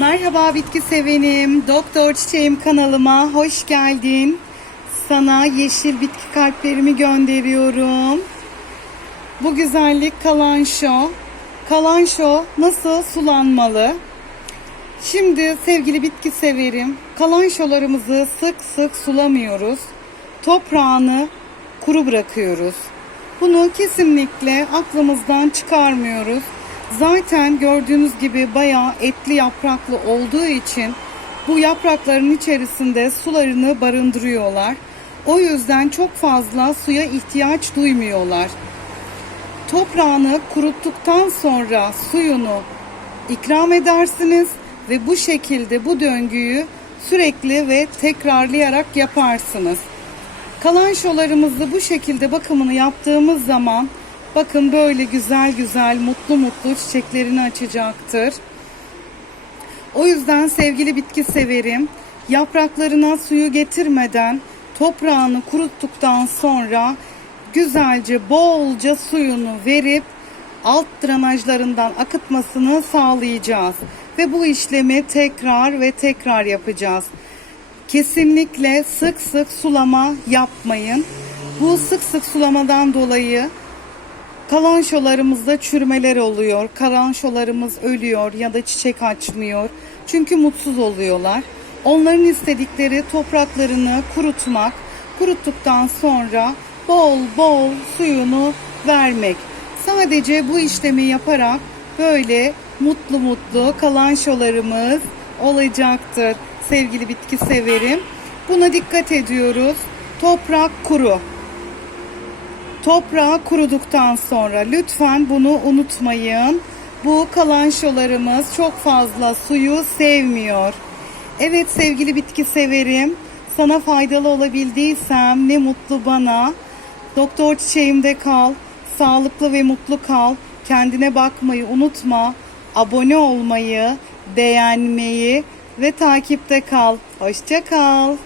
Merhaba bitki sevenim. Doktor Çiçeğim kanalıma hoş geldin. Sana yeşil bitki kalplerimi gönderiyorum. Bu güzellik kalanşo. Kalanşo nasıl sulanmalı? Şimdi sevgili bitki severim, kalanşolarımızı sık sık sulamıyoruz. Toprağını kuru bırakıyoruz. Bunu kesinlikle aklımızdan çıkarmıyoruz. Zaten gördüğünüz gibi bayağı etli yapraklı olduğu için bu yaprakların içerisinde sularını barındırıyorlar. O yüzden çok fazla suya ihtiyaç duymuyorlar. Toprağını kuruttuktan sonra suyunu ikram edersiniz ve bu şekilde bu döngüyü sürekli ve tekrarlayarak yaparsınız. Kalanşolarımızı bu şekilde bakımını yaptığımız zaman bakın böyle güzel güzel mutlu mutlu çiçeklerini açacaktır. O yüzden sevgili bitki severim yapraklarına suyu getirmeden toprağını kuruttuktan sonra güzelce bolca suyunu verip alt drenajlarından akıtmasını sağlayacağız. Ve bu işlemi tekrar ve tekrar yapacağız. Kesinlikle sık sık sulama yapmayın. Bu sık sık sulamadan dolayı kalanşolarımızda çürümeler oluyor. Kalanşolarımız ölüyor ya da çiçek açmıyor. Çünkü mutsuz oluyorlar. Onların istedikleri topraklarını kurutmak. Kuruttuktan sonra bol bol suyunu vermek. Sadece bu işlemi yaparak böyle mutlu mutlu kalanşolarımız olacaktır. Sevgili bitki severim. Buna dikkat ediyoruz. Toprak kuru. Toprağı kuruduktan sonra lütfen bunu unutmayın. Bu kalanşolarımız çok fazla suyu sevmiyor. Evet sevgili bitki severim. Sana faydalı olabildiysem ne mutlu bana. Doktor çiçeğimde kal. Sağlıklı ve mutlu kal. Kendine bakmayı unutma. Abone olmayı, beğenmeyi ve takipte kal. Hoşça kal.